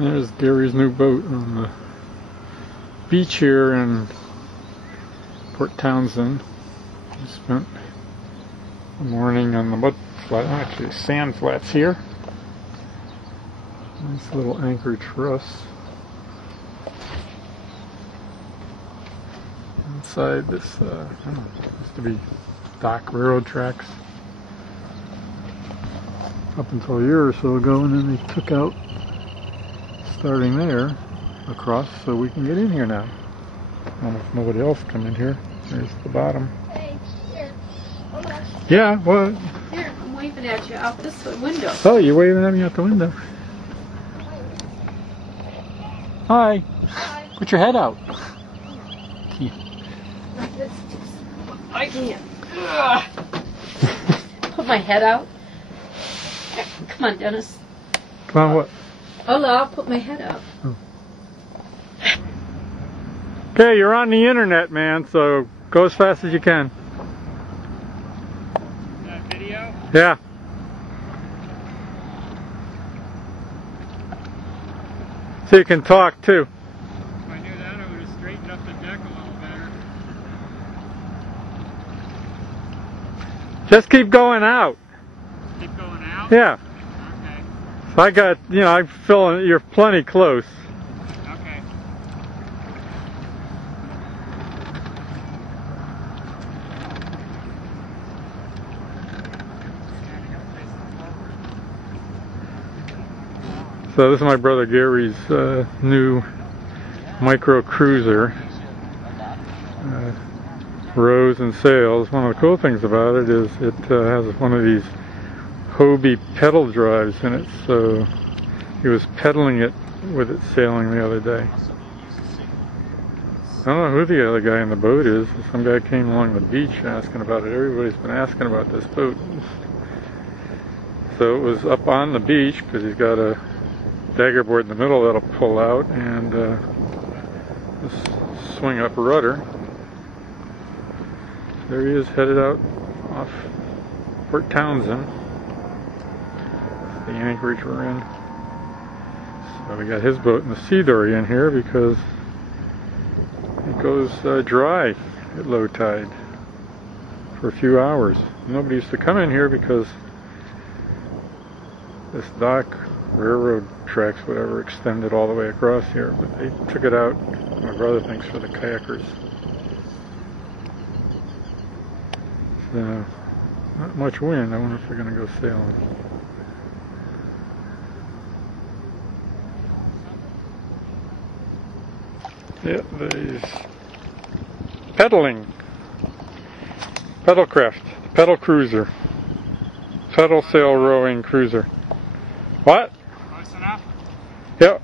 There's Gary's new boat on the beach here in Port Townsend. We spent the morning on the mud flat, actually sand flats here. Nice little anchorage for us. Inside this, I don't know, used to be dock railroad tracks up until a year or so ago, and then they took out starting there across so we can get in here now. I don't know if nobody else come in here. There's the bottom. Hey, here. Hold on. Yeah, what? Here, I'm waving at you out this window. Oh, you're waving at me out the window. Hi. Hi. Put your head out. I can't. Put my head out. Come on, Dennis. Come on, what? Hola, I'll put my head out. Oh. Okay, you're on the internet, man, so go as fast as you can. Is that video? Yeah. So you can talk too. If I knew that, I would have straightened up the deck a little better. Just keep going out. Keep going out? Yeah. Okay. So I got, you know, I'm feeling you're plenty close. Okay. So this is my brother Gary's new micro cruiser. Rows and sails. One of the cool things about it is it has one of these Hobie pedal drives in it, so he was pedaling it with it sailing the other day. I don't know who the other guy in the boat is. Some guy came along the beach asking about it. Everybody's been asking about this boat. So it was up on the beach because he's got a dagger board in the middle that'll pull out, and this swing up rudder. There he is, headed out off Port Townsend. That's the anchorage we're in. So we got his boat and the c-dory in here because it goes dry at low tide for a few hours. Nobody used to come in here because this dock, railroad tracks, whatever, extended all the way across here, but they took it out, my brother thinks, for the kayakers. So, not much wind. I wonder if they're going to go sailing. Yeah, there's pedaling. Pedalcraft, pedal cruiser. Pedal sail rowing cruiser. What? Close enough? Yep.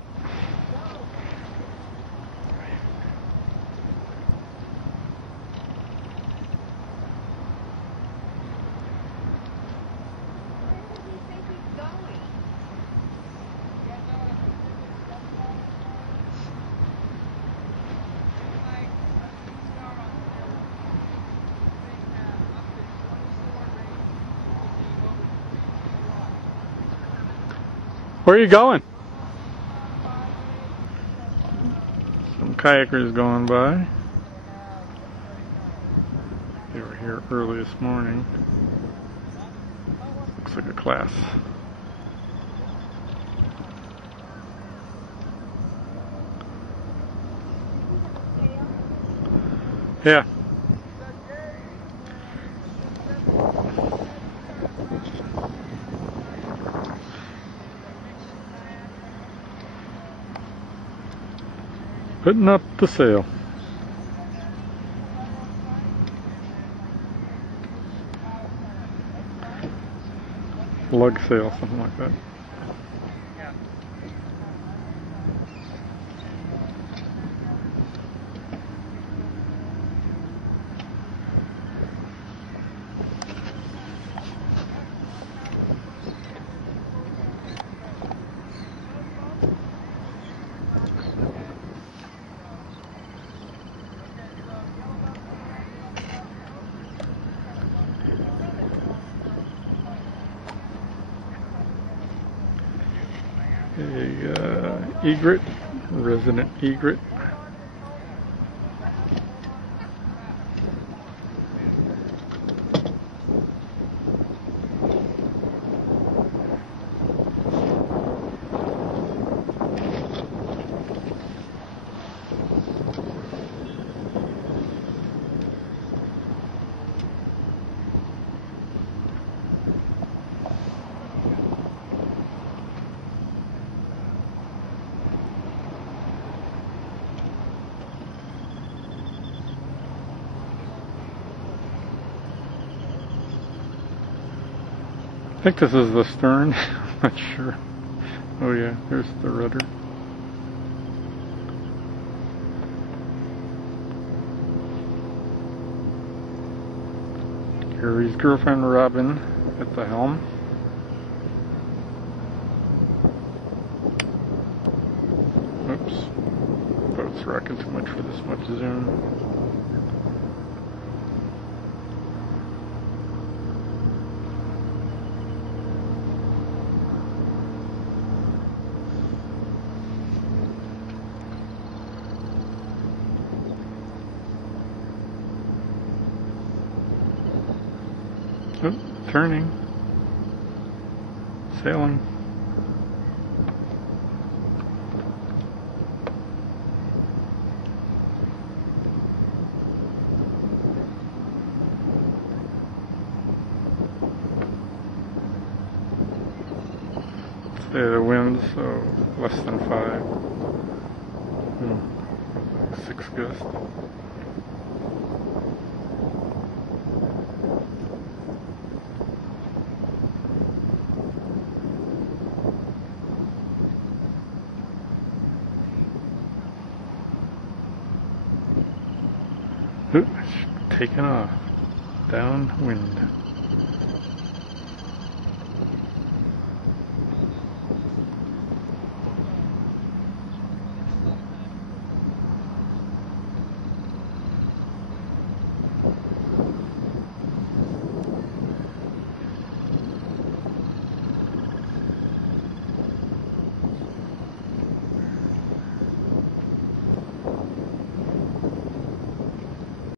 Where are you going? Some kayakers going by. They were here early this morning. Looks like a class. Yeah. Putting up the sail. Lug sail, something like that. egret, resident egret. I think this is the stern. I'm not sure. Oh yeah, there's the rudder. Harry's girlfriend Robin at the helm. Oops. Boat's rocking too much for this much zoom. Oh, turning, sailing. Say the winds, so less than 5. 6 gusts. Ooh, it's taking off. Downwind.